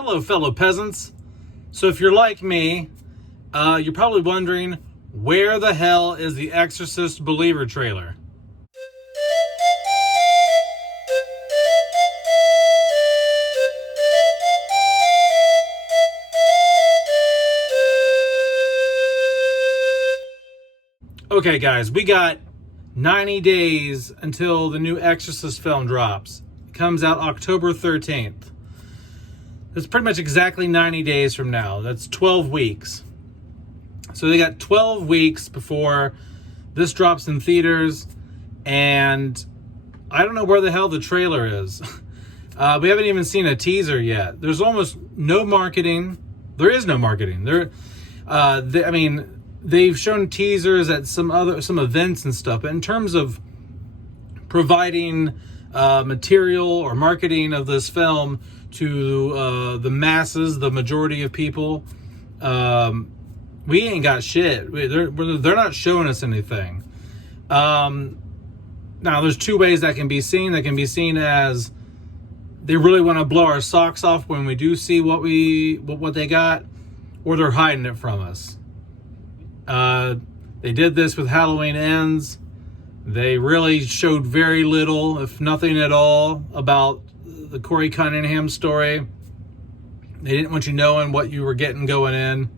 Hello, fellow peasants. So if you're like me, you're probably wondering, where the hell is the Exorcist Believer trailer? Okay, guys, we got 90 days until the new Exorcist film drops. It comes out October 13th. It's pretty much exactly 90 days from now. That's 12 weeks. So they got 12 weeks before this drops in theaters, and I don't know where the hell the trailer is. We haven't even seen a teaser yet. There's almost no marketing. There is no marketing. They've shown teasers at some events and stuff, but in terms of providing material or marketing of this film to the masses, the majority of people, we ain't got shit. They're not showing us anything. Now, there's two ways that can be seen. That can be seen as they really want to blow our socks off when we do see what they got, or they're hiding it from us. They did this with Halloween Ends. They really showed very little, if nothing at all, about the Corey Cunningham story. They didn't want you knowing what you were getting going in.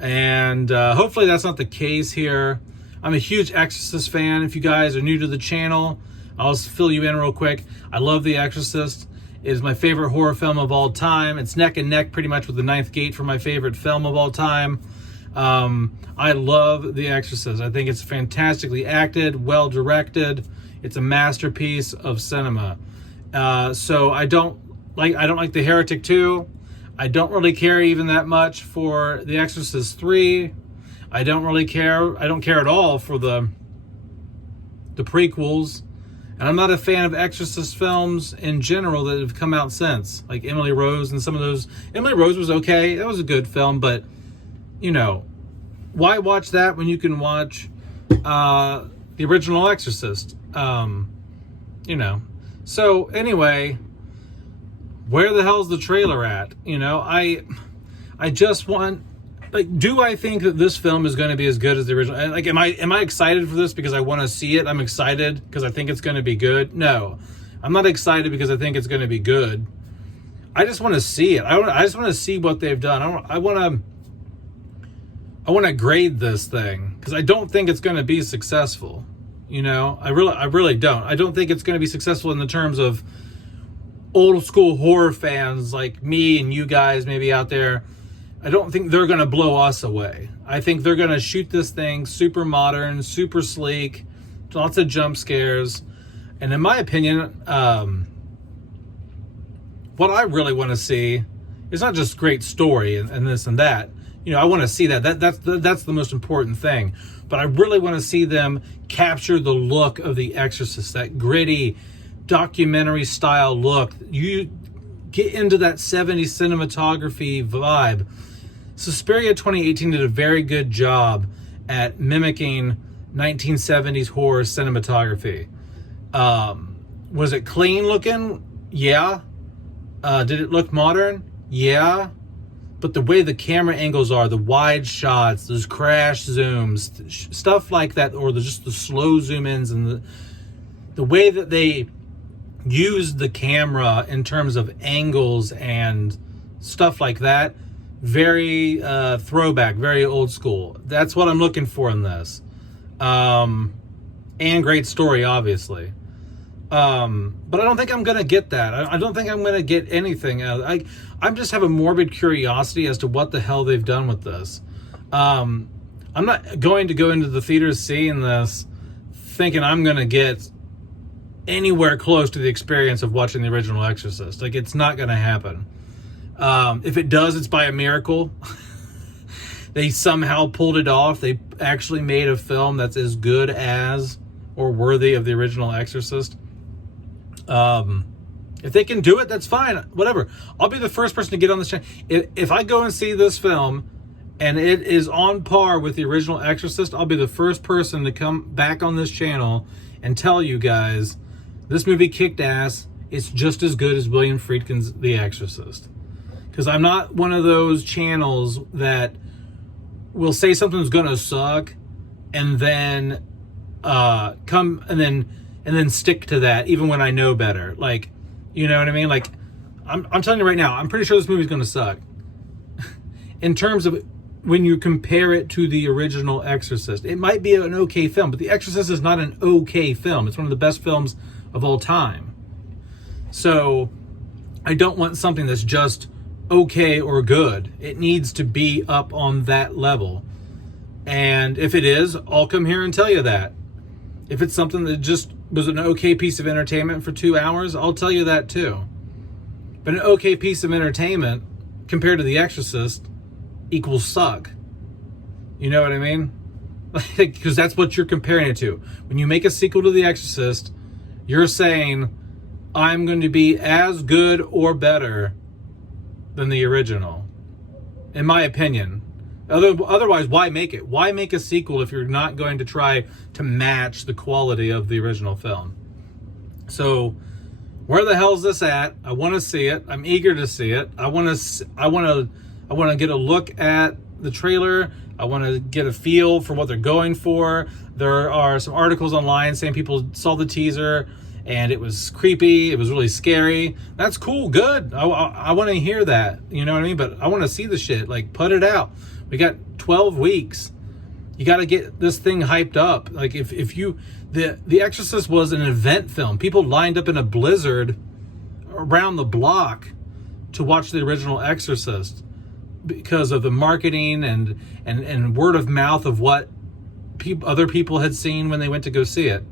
And hopefully that's not the case here. I'm a huge Exorcist fan. If you guys are new to the channel, I'll just fill you in real quick. I love The Exorcist. It is my favorite horror film of all time. It's neck and neck pretty much with The Ninth Gate for my favorite film of all time. I love The Exorcist. I think it's fantastically acted, well directed. It's a masterpiece of cinema. So I don't like The Heretic 2. I don't really care even that much for The Exorcist 3. I don't care at all for the prequels. And I'm not a fan of Exorcist films in general that have come out since, like Emily Rose and some of those. Emily Rose was okay. That was a good film, but you know, why watch that when you can watch the original Exorcist? So anyway, where the hell's the trailer at? I just want, do I think that this film is going to be as good as the original? Am I excited for this because I want to see it? I'm excited because I think it's going to be good. No, I'm not excited because I think it's going to be good. I just want to see it. I just want to see what they've done. I want to grade this thing because I don't think it's going to be successful. I really don't. I don't think it's going to be successful in the terms of old school horror fans like me and you guys maybe out there. I don't think they're going to blow us away. I think they're going to shoot this thing super modern, super sleek, lots of jump scares. And in my opinion, what I really want to see is not just great story and this and that. I want to see that. That's the most important thing. But I really want to see them capture the look of The Exorcist, that gritty documentary style look. You get into that 70s cinematography vibe. Suspiria 2018 did a very good job at mimicking 1970s horror cinematography. Was it clean looking? Yeah. Did it look modern? Yeah. But the way the camera angles are, the wide shots, those crash zooms, stuff like that, or just the slow zoom ins, and the way that they used the camera in terms of angles and stuff like that, very throwback, very old school. That's what I'm looking for in this. And great story, obviously. But I don't think I'm going to get that. I don't think I'm going to get anything out of it. I'm just have a morbid curiosity as to what the hell they've done with this. I'm not going to go into the theaters seeing this thinking I'm going to get anywhere close to the experience of watching the original Exorcist. It's not going to happen. If it does, it's by a miracle. They somehow pulled it off. They actually made a film that's as good as or worthy of the original Exorcist. If they can do it, that's fine. Whatever. I'll be the first person to get on this channel. If I go and see this film and it is on par with the original Exorcist, I'll be the first person to come back on this channel and tell you guys this movie kicked ass. It's just as good as William Friedkin's The Exorcist. Because I'm not one of those channels that will say something's gonna suck and then stick to that even when I know better. Like, you know what I mean? Like, I'm telling you right now, I'm pretty sure this movie's gonna suck. In terms of when you compare it to the original Exorcist, it might be an okay film, but The Exorcist is not an okay film. It's one of the best films of all time. So I don't want something that's just okay or good. It needs to be up on that level. And if it is, I'll come here and tell you that. If it's something that just was an okay piece of entertainment for 2 hours, I'll tell you that too. But an okay piece of entertainment compared to The Exorcist equals suck. You know what I mean? Because that's what you're comparing it to. When you make a sequel to The Exorcist, you're saying, I'm going to be as good or better than the original, in my opinion. Otherwise, why make it? Why make a sequel if you're not going to try to match the quality of the original film? So, where the hell is this at? I want to see it. I'm eager to see it. I want to get a look at the trailer. I want to get a feel for what they're going for. There are some articles online saying people saw the teaser and it was creepy. It was really scary. That's cool. Good. I want to hear that. You know what I mean? But I want to see the shit. Like, put it out. We got 12 weeks. You got to get this thing hyped up. Like, if you... The Exorcist was an event film. People lined up in a blizzard around the block to watch the original Exorcist because of the marketing and word of mouth of what other people had seen when they went to go see it.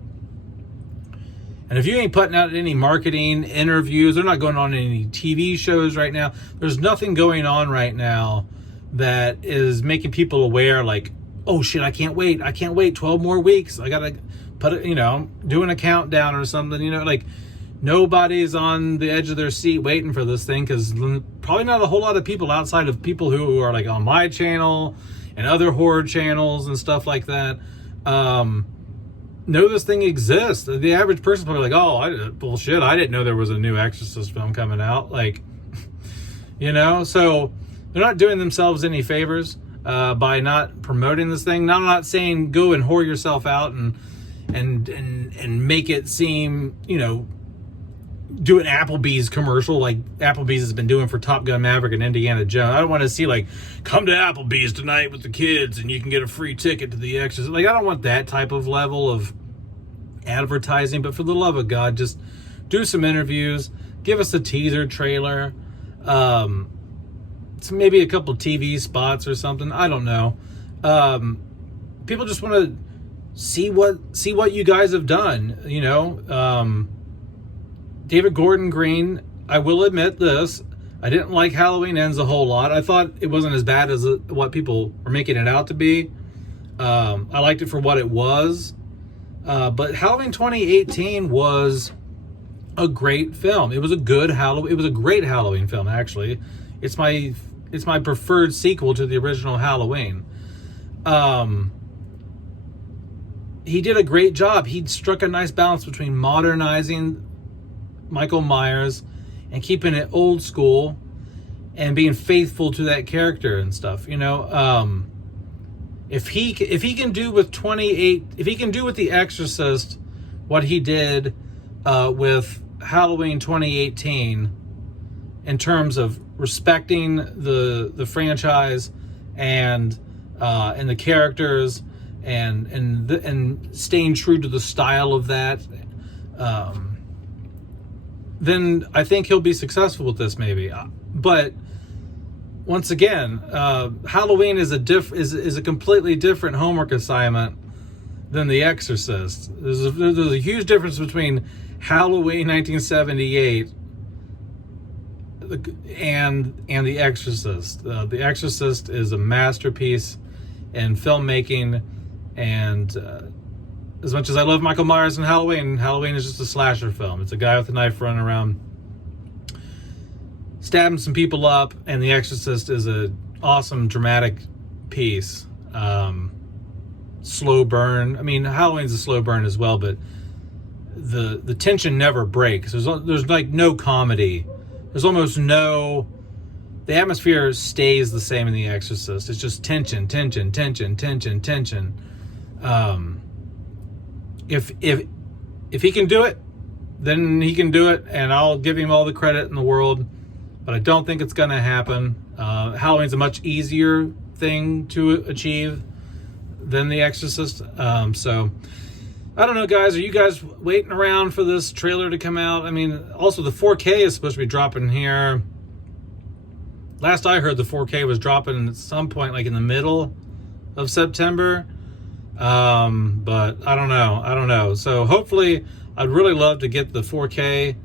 And if you ain't putting out any marketing, interviews, they're not going on any TV shows right now. There's nothing going on right now that is making people aware, like, oh shit, I can't wait. 12 more weeks. I got to put it, doing a countdown or something, like nobody's on the edge of their seat waiting for this thing, because probably not a whole lot of people outside of people who are like on my channel and other horror channels and stuff like that know this thing exists. The average person's probably like, oh, bullshit, I didn't know there was a new Exorcist film coming out. Like, so they're not doing themselves any favors by not promoting this thing. Now, I'm not saying go and whore yourself out and make it seem, do an Applebee's commercial like Applebee's has been doing for Top Gun Maverick and Indiana Jones. I don't want to see like, come to Applebee's tonight with the kids and you can get a free ticket to The Exorcist. Like, I don't want that type of level of advertising, but for the love of God, just do some interviews, give us a teaser trailer, maybe a couple TV spots or something. I don't know. People just want to see what you guys have done. David Gordon Green, I will admit this, I didn't like Halloween Ends a whole lot. I thought it wasn't as bad as what people were making it out to be. I liked it for what it was. But Halloween 2018 was a great film. It was a great Halloween film, actually. It's my preferred sequel to the original Halloween. He did a great job. He struck a nice balance between modernizing Michael Myers and keeping it old school and being faithful to that character and stuff. If he can do with The Exorcist what he did with Halloween 2018 in terms of respecting the franchise and the characters and staying true to the style of that, then I think he'll be successful with this, maybe. But once again, Halloween is a completely different homework assignment than The Exorcist. There's a huge difference between Halloween 1978 and The Exorcist. The Exorcist is a masterpiece in filmmaking, and as much as I love Michael Myers and Halloween is just a slasher film. It's a guy with a knife running around stabbing some people up, and The Exorcist is an awesome dramatic piece. Slow burn. I mean, Halloween's a slow burn as well, but the tension never breaks. There's like no comedy. There's almost no the atmosphere stays the same in The Exorcist. It's just tension, tension, tension, tension, tension. If he can do it, then he can do it, and I'll give him all the credit in the world. But I don't think it's going to happen. Halloween's a much easier thing to achieve than The Exorcist. So I don't know, guys. Are you guys waiting around for this trailer to come out? I mean, also the 4K is supposed to be dropping here. Last I heard, the 4K was dropping at some point, like in the middle of September. But I don't know. So hopefully, I'd really love to get the 4K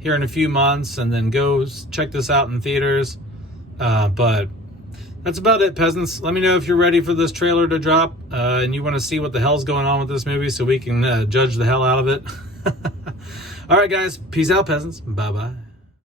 here in a few months and then go check this out in theaters. But that's about it, peasants. Let me know if you're ready for this trailer to drop and you want to see what the hell's going on with this movie so we can judge the hell out of it. All right, guys. Peace out, peasants. Bye-bye.